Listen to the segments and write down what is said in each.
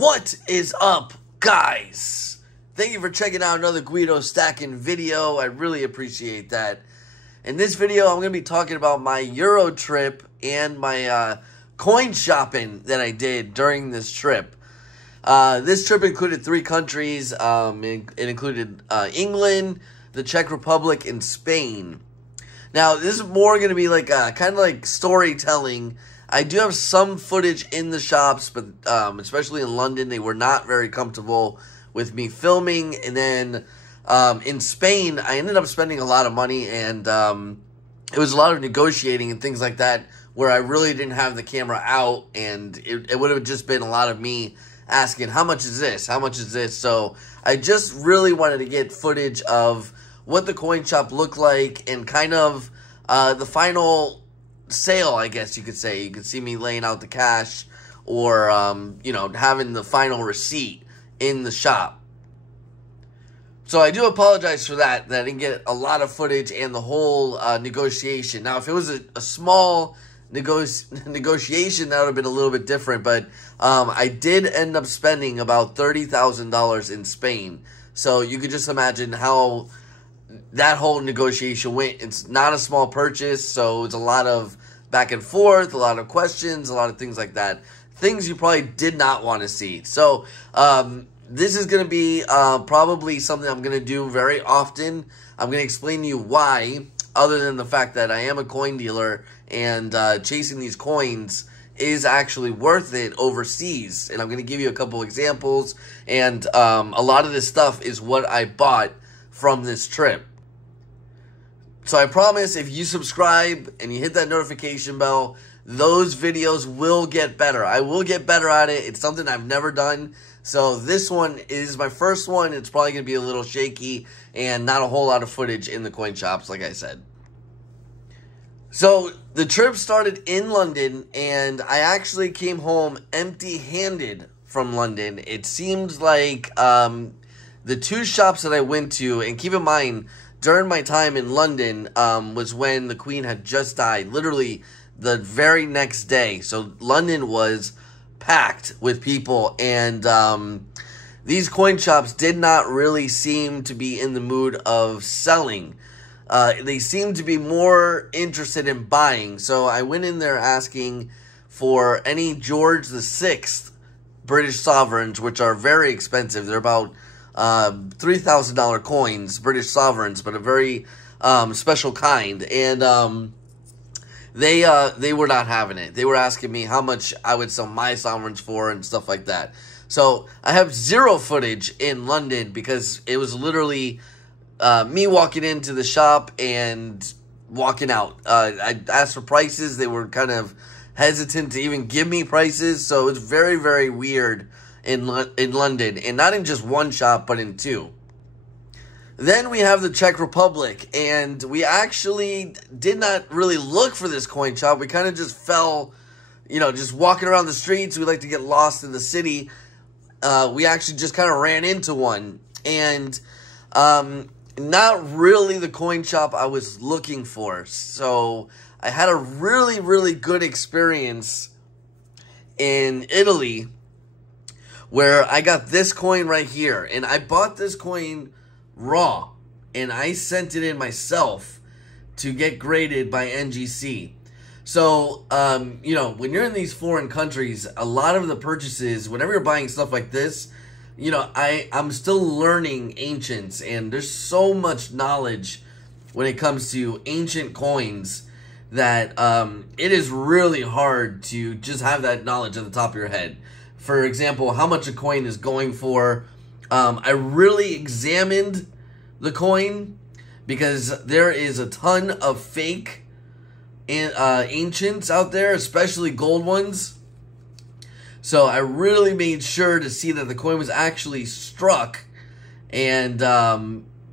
What is up, guys? Thank you for checking out another Guido Stackin video. I really appreciate that. In this video, I'm going to be talking about my Euro trip and my coin shopping that I did during this trip. This trip included 3 countries. It included England, the Czech Republic, and Spain. Now, this is more going to be like kind of like storytelling. I do have some footage in the shops, but especially in London, they were not very comfortable with me filming. And then in Spain, I ended up spending a lot of money, and it was a lot of negotiating and things like that, where I really didn't have the camera out, and it would have just been a lot of me asking, how much is this? How much is this? So I just really wanted to get footage of what the coin shop looked like and kind of the final sale, I guess you could say. You could see me laying out the cash or, you know, having the final receipt in the shop. So I do apologize for that I didn't get a lot of footage and the whole negotiation. Now, if it was a small negotiation, that would have been a little bit different, but I did end up spending about $30,000 in Spain. So you could just imagine how that whole negotiation went. It's not a small purchase, so it's a lot of back and forth, a lot of questions, a lot of things like that. Things you probably did not want to see. So this is going to be probably something I'm going to do very often. I'm going to explain to you why, other than the fact that I am a coin dealer and chasing these coins is actually worth it overseas. And I'm going to give you a couple examples. And a lot of this stuff is what I bought from this trip. So I promise, if you subscribe and you hit that notification bell, those videos will get better. I will get better at it. It's something I've never done. So this one is my first one. It's probably going to be a little shaky and not a whole lot of footage in the coin shops, like I said. So the trip started in London, and I actually came home empty-handed from London. It seemed like the 2 shops that I went to, and keep in mind, during my time in London was when the Queen had just died, literally the very next day. So London was packed with people, and these coin shops did not really seem to be in the mood of selling. They seemed to be more interested in buying. So I went in there asking for any George VI British sovereigns, which are very expensive. They're about $3,000 coins, British sovereigns, but a very special kind. And they were not having it. They were asking me how much I would sell my sovereigns for and stuff like that. So I have 0 footage in London because it was literally me walking into the shop and walking out. I asked for prices. They were kind of hesitant to even give me prices. So it's very, very weird in London, and not in just 1 shop, but in 2. Then we have the Czech Republic, and we actually did not really look for this coin shop. We kind of just fell, you know, just walking around the streets. We like to get lost in the city. We actually just kind of ran into one, and not really the coin shop I was looking for. So I had a really, really good experience in Italy, where I got this coin right here. And I bought this coin raw, and I sent it in myself to get graded by NGC. So, you know, when you're in these foreign countries, a lot of the purchases, whenever you're buying stuff like this, you know, I'm still learning ancients, and there's so much knowledge when it comes to ancient coins that it is really hard to just have that knowledge at the top of your head. For example, how much a coin is going for. I really examined the coin because there is a ton of fake ancients out there, especially gold ones. So I really made sure to see that the coin was actually struck, and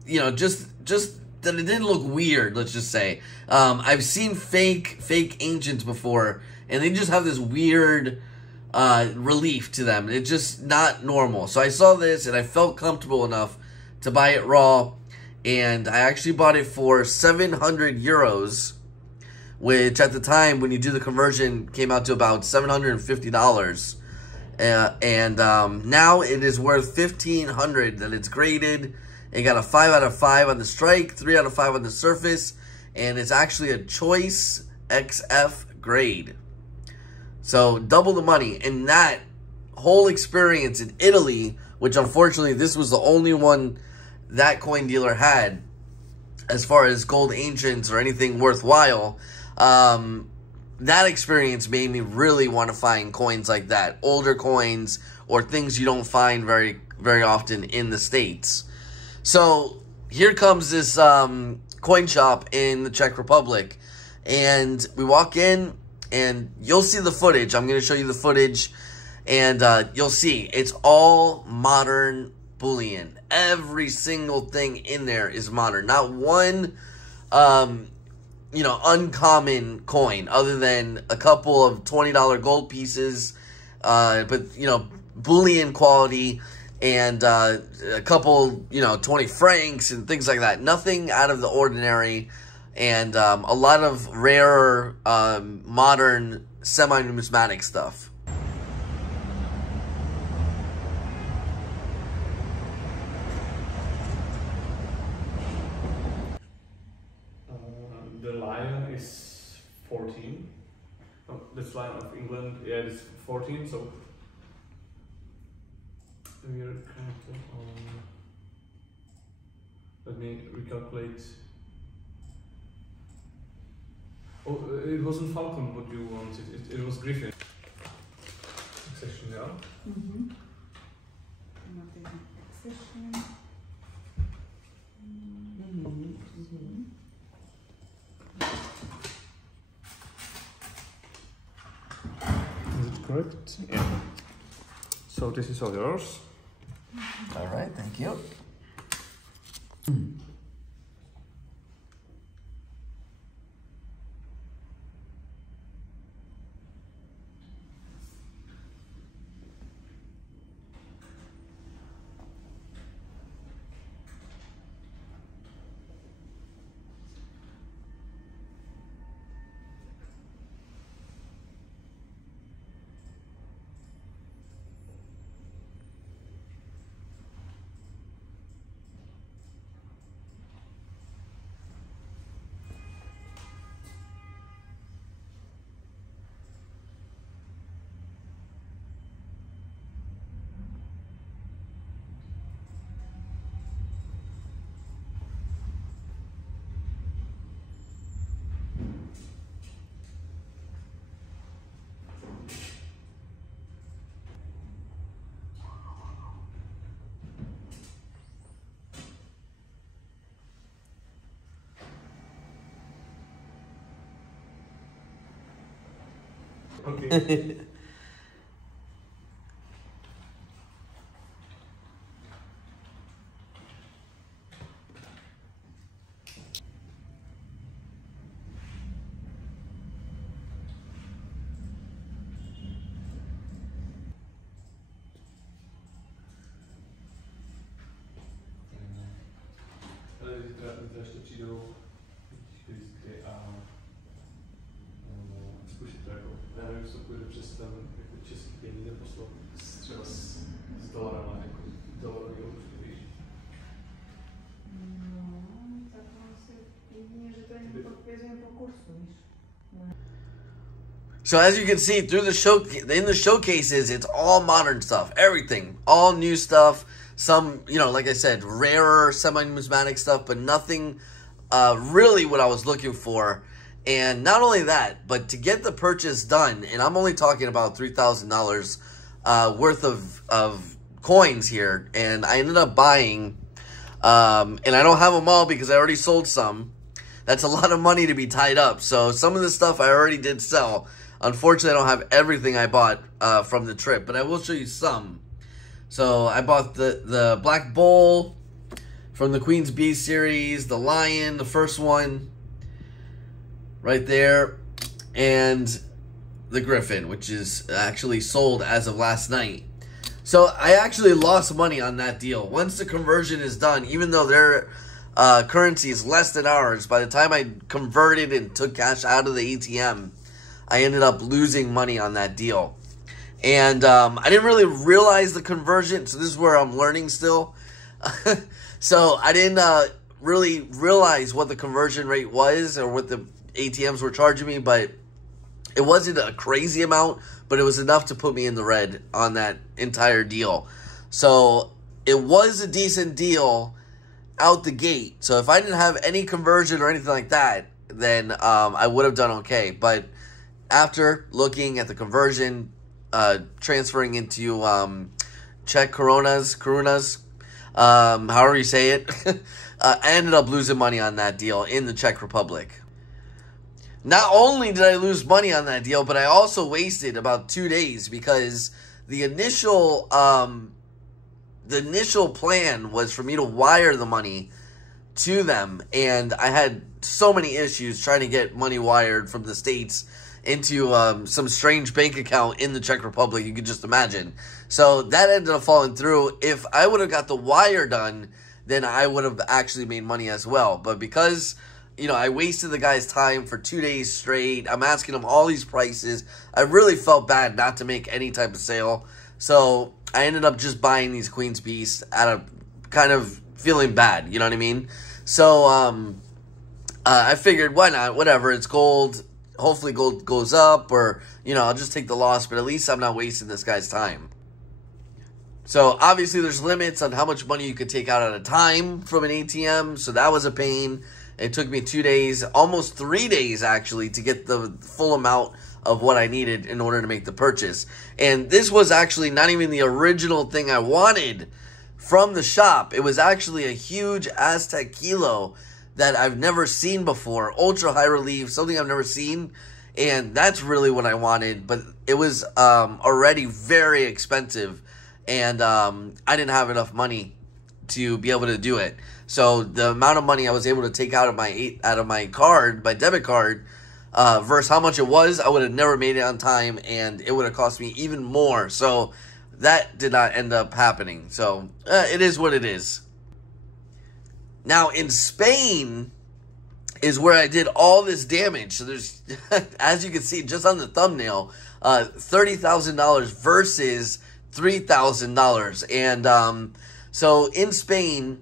you know, just that it didn't look weird. Let's just say I've seen fake ancients before, and they just have this weird relief to them. It's just not normal. So I saw this and I felt comfortable enough to buy it raw, and I actually bought it for 700 euros, which at the time when you do the conversion came out to about $750. Now it is worth 1,500 that it's graded. It got a 5 out of 5 on the strike, 3 out of 5 on the surface, and it's actually a choice XF grade. So double the money. And that whole experience in Italy, which unfortunately this was the only one that coin dealer had as far as gold ancients or anything worthwhile, that experience made me really want to find coins like that, older coins or things you don't find very, very often in the States. So here comes this coin shop in the Czech Republic, and we walk in, and you'll see the footage. I'm going to show you the footage, and you'll see it's all modern bullion. Every single thing in there is modern. Not one, you know, uncommon coin other than a couple of $20 gold pieces, but, you know, bullion quality, and a couple, you know, 20 francs and things like that. Nothing out of the ordinary, and a lot of rare, modern, semi-numismatic stuff. The lion is 14. Oh, this lion of England, yeah, it's 14, so we are kind of on. Let me recalculate. Oh, it wasn't Falcon what you wanted, it was Griffin. Accession, yeah? Mm-hmm. Accession. Mm-hmm. Is it correct? Yeah. So this is all yours. All right, thank you. Okay. Zítra ještě přijdou listky a zkusit to jako, já nevím, co půjde přes ten jako český peníze poslat třeba s dolarama, jako dolarový obchod, víš? No, tak asi jedině, že to je podpěřím po kursu, víš? So as you can see through the show, in the showcases, it's all modern stuff, everything, all new stuff. Some, you know, like I said, rarer semi-numismatic stuff, but nothing really what I was looking for. And not only that, but to get the purchase done, and I'm only talking about $3,000 worth of coins here, and I ended up buying, and I don't have them all because I already sold some. That's a lot of money to be tied up. So some of the stuff I already did sell. Unfortunately, I don't have everything I bought from the trip, but I will show you some. So I bought the Black Bull from the Queen's B series, the Lion, the first one, right there, and the Griffin, which is actually sold as of last night. So I actually lost money on that deal. Once the conversion is done, even though their currency is less than ours, by the time I converted and took cash out of the ATM, I ended up losing money on that deal. And I didn't really realize the conversion. So this is where I'm learning still. So I didn't really realize what the conversion rate was or what the ATMs were charging me. But it wasn't a crazy amount, but it was enough to put me in the red on that entire deal. So it was a decent deal out the gate. So if I didn't have any conversion or anything like that, then I would have done okay. But after looking at the conversion, transferring into Czech Korunas, however you say it, I ended up losing money on that deal in the Czech Republic. Not only did I lose money on that deal, but I also wasted about 2 days because the initial plan was for me to wire the money to them, and I had so many issues trying to get money wired from the States into some strange bank account in the Czech Republic, you could just imagine. So that ended up falling through. If I would have got the wire done, then I would have actually made money as well. But because, you know, I wasted the guy's time for 2 days straight, I'm asking him all these prices, I really felt bad not to make any type of sale. So I ended up just buying these Queen's Beasts out of kind of feeling bad, you know what I mean? So I figured, why not? Whatever, it's gold. Hopefully gold goes up, or, you know, I'll just take the loss, but at least I'm not wasting this guy's time. So obviously there's limits on how much money you could take out at a time from an ATM, so that was a pain. It took me 2 days, almost 3 days actually, to get the full amount of what I needed in order to make the purchase. And this was actually not even the original thing I wanted from the shop. It was actually a huge Aztec kilo that I've never seen before. Ultra high relief, something I've never seen. And that's really what I wanted. But it was already very expensive. And I didn't have enough money to be able to do it. So the amount of money I was able to take out of my card, my debit card, versus how much it was, I would have never made it on time. And it would have cost me even more. So that did not end up happening. So it is what it is. Now, in Spain is where I did all this damage. So there's, as you can see, just on the thumbnail, $30,000 versus $3,000. And so in Spain,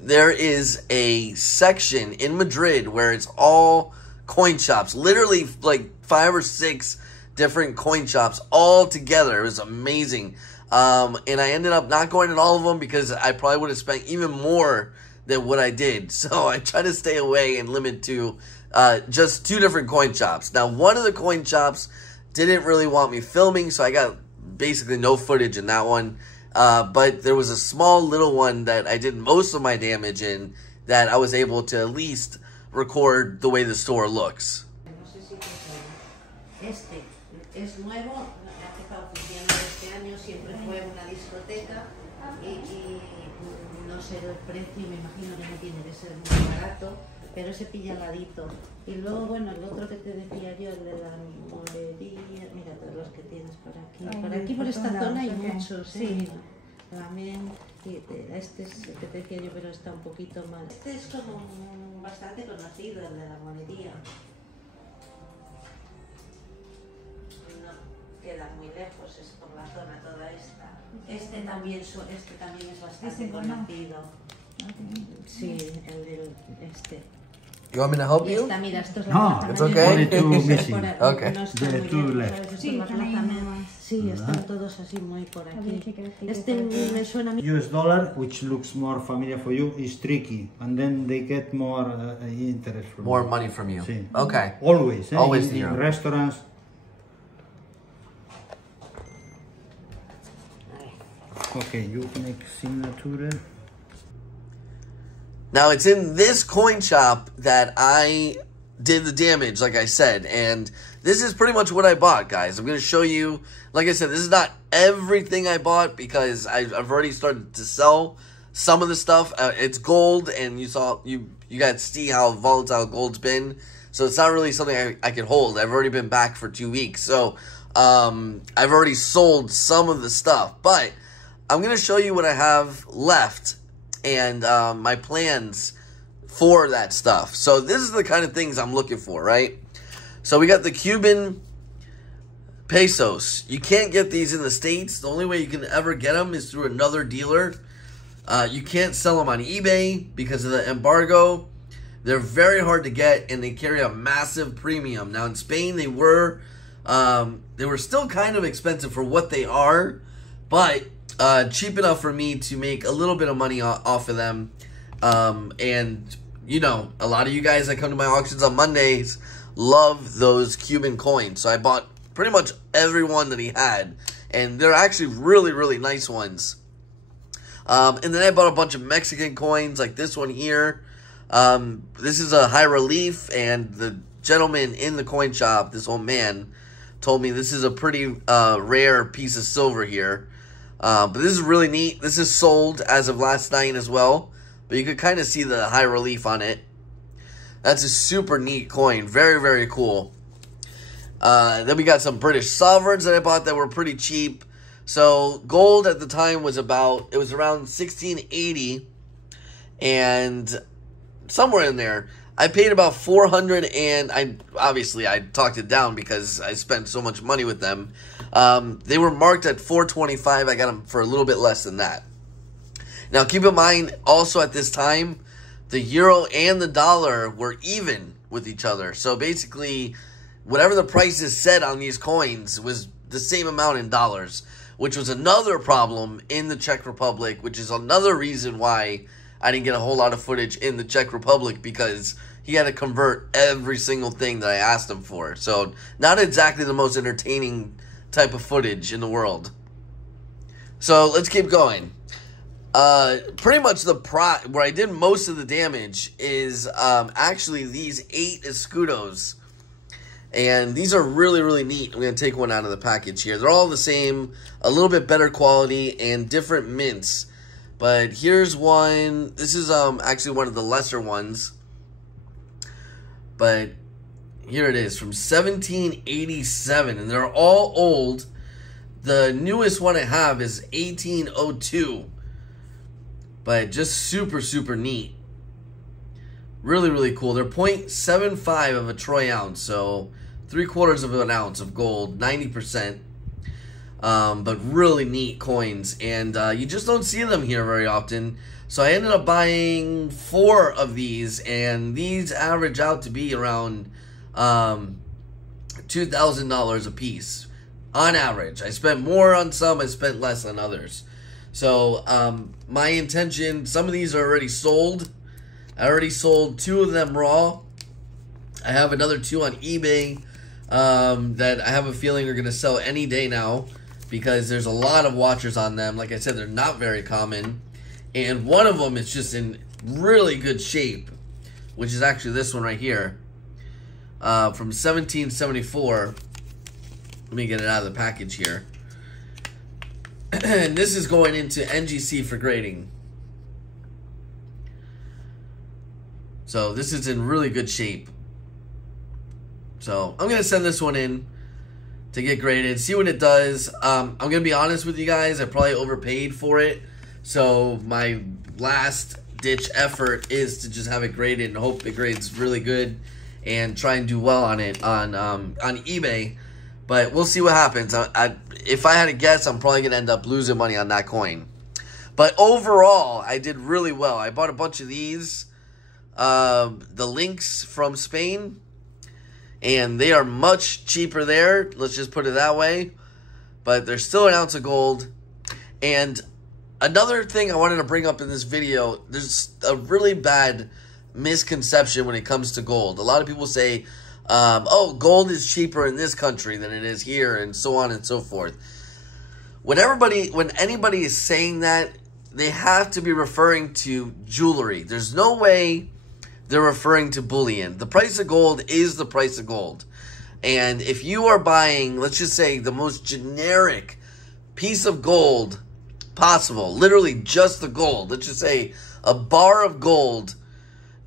there is a section in Madrid where it's all coin shops. Literally like 5 or 6 different coin shops all together. It was amazing. And I ended up not going in all of them because I probably would have spent even more than what I did. So I try to stay away and limit to just 2 different coin shops. Now, one of the coin shops didn't really want me filming, so I got basically no footage in that one. But there was a small little one that I did most of my damage in that I was able to at least record the way the store looks. Este es nuevo, ha empezado funcionando este año, siempre fue una discoteca y no sé el precio, me imagino que no tiene que ser muy barato, pero ese pillaladito. Y luego, bueno, el otro que te decía yo, el de la morería, mira todos los que tienes por aquí. Ay, por aquí, por esta zona hay muchos, sí. Mira, también, este es el que te decía yo, pero está un poquito mal. Este es como bastante conocido, el de la morería. No queda muy lejos, es por la zona toda esta. Este también es bastante conocido. Sí, el del este. You want me to help you? Esta, mira, esto es la No, plaza it's mayor. okay. Only 2 missing. Okay. No está The muy 2 bien, left. ¿sabes? Esto Sí, es la están ahí plaza nada mayor. más. Sí, están todos así muy por aquí. Este me suena a mí. US dollar, which looks more familiar for you, is tricky, and then they get more interest from More you. money from you. Sí. Okay. Always, Always in zero. restaurants. Okay, you make signature. Now, it's in this coin shop that I did the damage, like I said. And this is pretty much what I bought, guys. I'm going to show you. Like I said, this is not everything I bought because I've already started to sell some of the stuff. It's gold, and you guys see how volatile gold's been. So it's not really something I can hold. I've already been back for 2 weeks. So I've already sold some of the stuff. But I'm going to show you what I have left and my plans for that stuff. So this is the kind of things I'm looking for, right? So we got the Cuban pesos. You can't get these in the States. The only way you can ever get them is through another dealer. You can't sell them on eBay because of the embargo. They're very hard to get, and they carry a massive premium. Now in Spain, they were still kind of expensive for what they are, but cheap enough for me to make a little bit of money off of them. And you know, a lot of you guys that come to my auctions on Mondays love those Cuban coins. So I bought pretty much every one that he had, and they're actually really, really nice ones. And then I bought a bunch of Mexican coins like this one here. This is a high relief, and the gentleman in the coin shop, this old man, told me this is a pretty rare piece of silver here. But this is really neat. This is sold as of last night as well, but you could kind of see the high relief on it. That's a super neat coin. Very, very cool. Then we got some British sovereigns that I bought that were pretty cheap. So gold at the time was around 1680, and somewhere in there, I paid about 400, and I talked it down because I spent so much money with them. They were marked at 425. I got them for a little bit less than that. Now keep in mind, also at this time, the euro and the dollar were even with each other. So basically, whatever the price is set on these coins was the same amount in dollars, which was another problem in the Czech Republic, which is another reason why I didn't get a whole lot of footage in the Czech Republic, because he had to convert every single thing that I asked him for. So not exactly the most entertaining type of footage in the world. So let's keep going. Pretty much where I did most of the damage is actually these 8 escudos. And these are really, really neat. I'm going to take one out of the package here. They're all the same, a little bit better quality, and different mints. But here's one. This is actually one of the lesser ones. But here it is, from 1787. And they're all old. The newest one I have is 1802. But just super, super neat. Really, really cool. They're 0.75 of a troy ounce. So 3/4 of an ounce of gold, 90%. But really neat coins. And you just don't see them here very often. So I ended up buying 4 of these. And these average out to be around $2,000 a piece. On average. I spent more on some. I spent less on others. So my intention, some of these are already sold. I already sold 2 of them raw. I have another 2 on eBay that I have a feeling are going to sell any day now, because there's a lot of watchers on them. Like I said, they're not very common. And one of them is just in really good shape, which is actually this one right here, from 1774. Let me get it out of the package here. And this is going into NGC for grading. So this is in really good shape. So I'm going to send this one in to get graded, see what it does. I'm going to be honest with you guys, I probably overpaid for it. So my last ditch effort is to just have it graded and hope it grades really good and try and do well on it on eBay. But we'll see what happens. If I had to guess, I'm probably going to end up losing money on that coin. But overall, I did really well. I bought a bunch of these. The links from Spain, and they are much cheaper there, let's just put it that way, but they're still an ounce of gold. And another thing I wanted to bring up in this video, there's a really bad misconception when it comes to gold. A lot of people say, oh, gold is cheaper in this country than it is here, and so on and so forth. When anybody is saying that, they have to be referring to jewelry. There's no way they're referring to bullion. The price of gold is the price of gold. And if you are buying, let's just say, the most generic piece of gold possible, literally just the gold, let's just say a bar of gold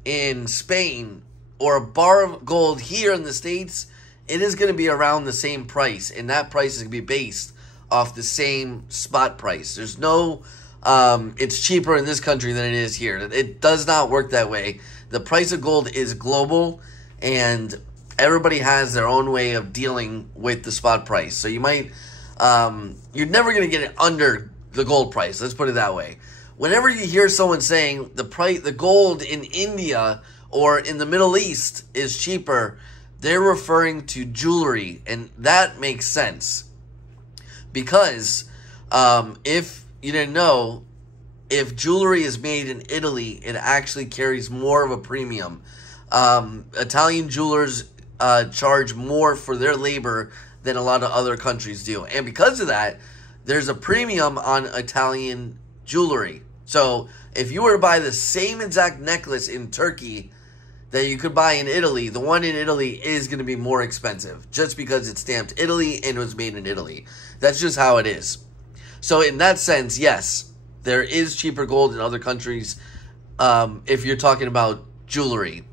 in Spain or a bar of gold here in the States, it is going to be around the same price. And that price is going to be based off the same spot price. There's no, it's cheaper in this country than it is here. It does not work that way. The price of gold is global, and everybody has their own way of dealing with the spot price. So you might, you're never going to get it under the gold price. Let's put it that way. Whenever you hear someone saying the gold in India or in the Middle East is cheaper, they're referring to jewelry, and that makes sense. Because if you didn't know, if jewelry is made in Italy, it actually carries more of a premium. Italian jewelers charge more for their labor than a lot of other countries do. And because of that, there's a premium on Italian jewelry. So if you were to buy the same exact necklace in Turkey that you could buy in Italy, the one in Italy is going to be more expensive just because it's stamped Italy and it was made in Italy. That's just how it is. So in that sense, yes, there is cheaper gold in other countries if you're talking about jewelry.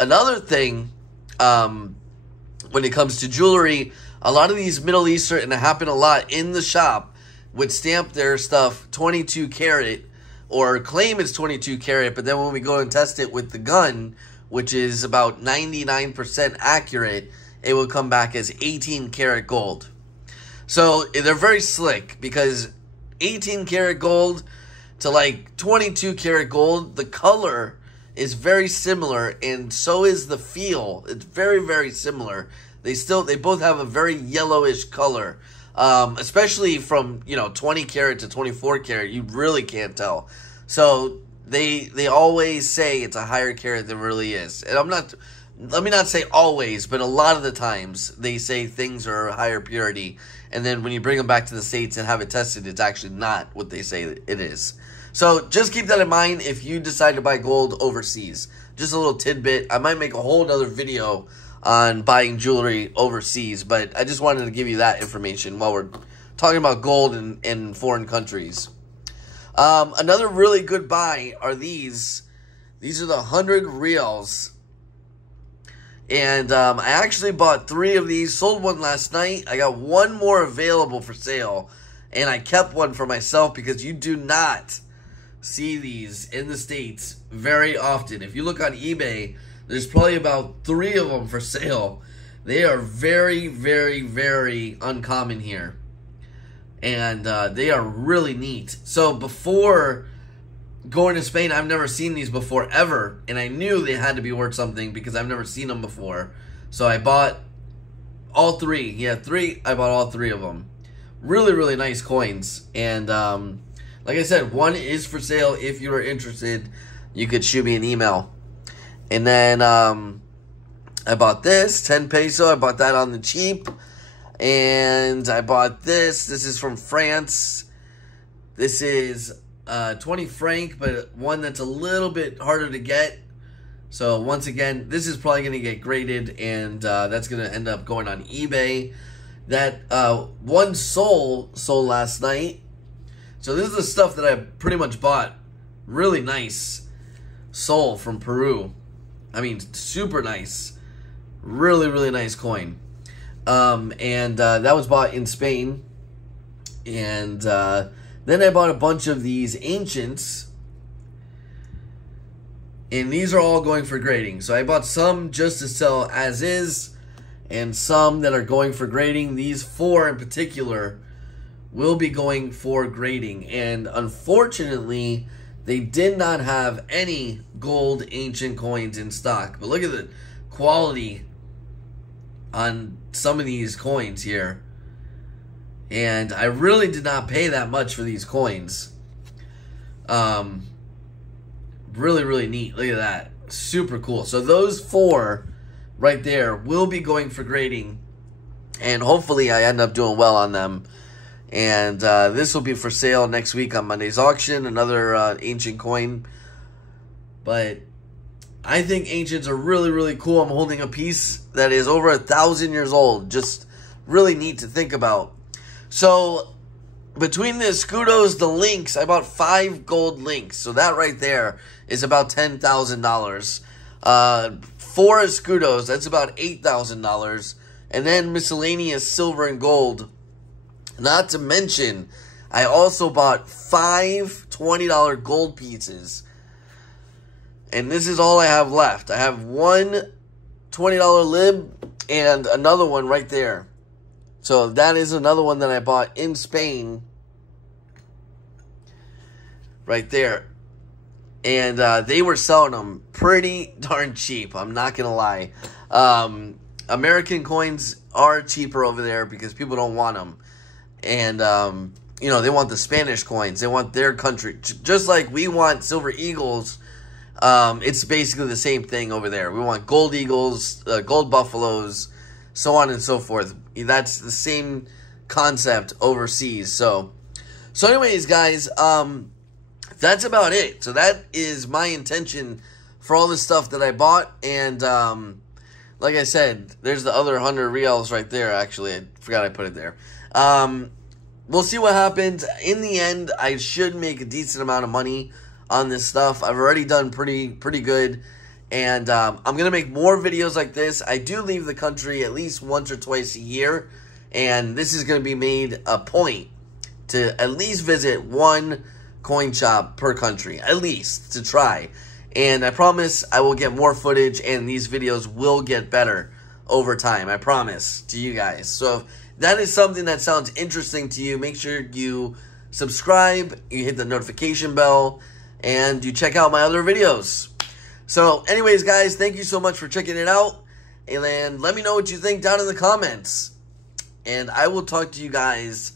Another thing, when it comes to jewelry, a lot of these Middle Eastern, and it happened a lot in the shop, would stamp their stuff 22 karat or claim it's 22 karat, but then when we go and test it with the gun, which is about 99% accurate, it will come back as 18 karat gold. So they're very slick, because 18 karat gold to like 22 karat gold, the color is very similar, and so is the feel. It's very, very similar. They both have a very yellowish color, especially from 20 karat to 24 karat. You really can't tell. So they always say it's a higher karat than it really is. And let me not say always, but a lot of the times they say things are higher purity, and then when you bring them back to the States and have it tested, it's actually not what they say it is. So just keep that in mind if you decide to buy gold overseas. Just a little tidbit. I might make a whole other video on buying jewelry overseas, but I just wanted to give you that information while we're talking about gold in foreign countries. Another really good buy are these. These are the 100 reals. And I actually bought 3 of these. Sold one last night. I got one more available for sale. And I kept one for myself because you do not see these in the States very often. If you look on eBay, there's probably about 3 of them for sale. They are very, very, very uncommon here. And they are really neat. So before going to Spain, I've never seen these before ever. And I knew they had to be worth something because I've never seen them before. So I bought all 3. Yeah, 3. I bought all 3 of them. Really, really nice coins. And like I said, one is for sale. If you are interested, you could shoot me an email. And then I bought this, 10 peso. I bought that on the cheap. And I bought this. This is from France. This is 20 franc, but one that's a little bit harder to get. So once again, this is probably going to get graded, and that's going to end up going on eBay. That one sold last night. So this is the stuff that I pretty much bought. Really nice soul from Peru. I mean, super nice. Really, really nice coin. And that was bought in Spain. And then I bought a bunch of these ancients. And these are all going for grading. So I bought some just to sell as is, and some that are going for grading. These 4 in particular will be going for grading. And unfortunately, they did not have any gold ancient coins in stock. But look at the quality on some of these coins here. And I really did not pay that much for these coins. Really, really neat. Look at that. Super cool. So those 4 right there will be going for grading. And hopefully I end up doing well on them. And this will be for sale next week on Monday's auction. Another ancient coin. But I think ancients are really, really cool. I'm holding a piece that is over 1,000 years old. Just really neat to think about. So between the escudos, the links, I bought 5 gold links. So that right there is about $10,000. 4 escudos, that's about $8,000. And then miscellaneous silver and gold. Not to mention, I also bought 5 $20 gold pieces. And this is all I have left. I have one $20 lib and another one right there. So that is another one that I bought in Spain. Right there. And they were selling them pretty darn cheap. I'm not going to lie. American coins are cheaper over there because people don't want them. And, you know, they want the Spanish coins. They want their country. Just like we want silver eagles, it's basically the same thing over there. We want gold eagles, gold buffaloes, so on and so forth. That's the same concept overseas. So anyways, guys, that's about it. So that is my intention for all the stuff that I bought. And like I said, there's the other 100 reals right there. Actually, I forgot I put it there. We'll see what happens. In the end, I should make a decent amount of money on this stuff. I've already done pretty good. And I'm going to make more videos like this. I do leave the country at least once or twice a year. And this is going to be made a point to at least visit one coin shop per country. At least, to try. And I promise I will get more footage and these videos will get better over time. I promise to you guys. So if that is something that sounds interesting to you, make sure you subscribe, you hit the notification bell, and you check out my other videos. So anyways, guys, thank you so much for checking it out. And let me know what you think down in the comments. And I will talk to you guys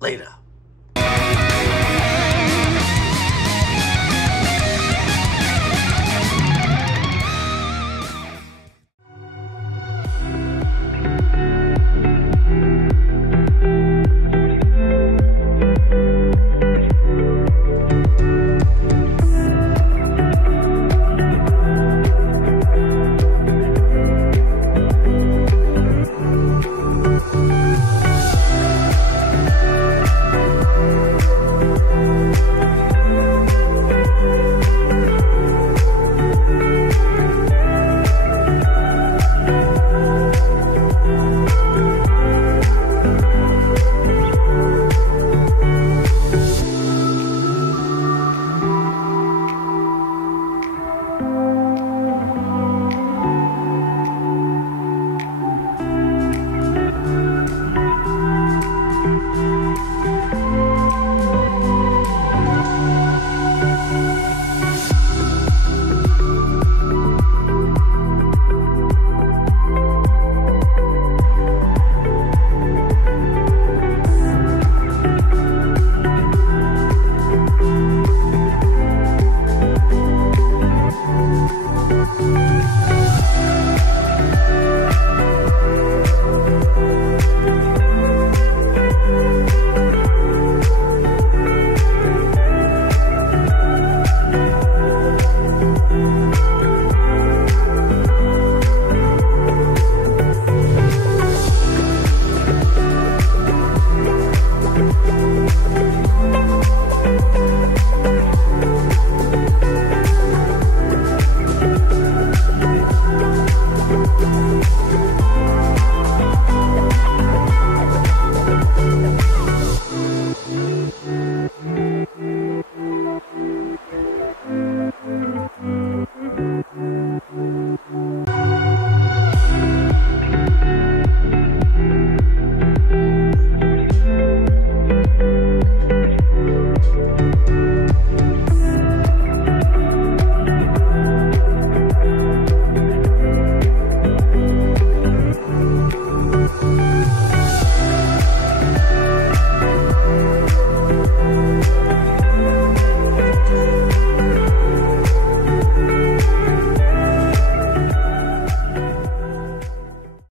later.